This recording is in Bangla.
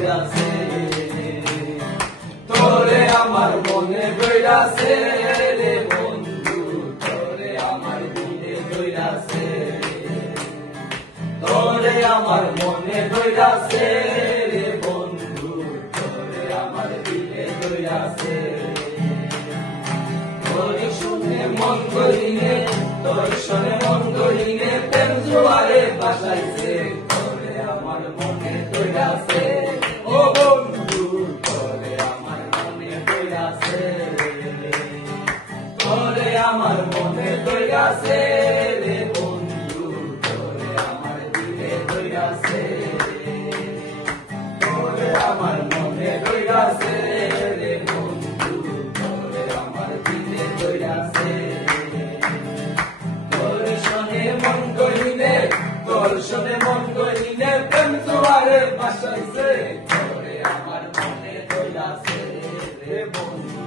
ধইরাছে তোরে আমার মনে ধইরাছে রে বন্ধু তোরে আমার দিলে ধইরাছে তোরে আমার মনে ধইরাছে রে বন্ধু তোরে আমার দিলে ধইরাছে তোরে শুনে মন গহিনে তোর শুনে মন গহিনে প্রেম জোয়ারে ভাসাইছে তোরে আমার মনে ধইরাছে ও বন্ধু তোরে আমার মনে ধইরাছে তোরে আমার মনে ধইরাছে রে বন্ধু তোরে আমার দিলে ধইরাছে তোরে আমার মনে ধইরাছে রে বন্ধু তোরে আমার দিলে ধইরাছে তোর শোনে মন গহিনে তোর শোনে মন গহিনে প্রেম জোয়ারে ভাসাইছে তোরে আমার মনে ধইরাছে রে বন্ধু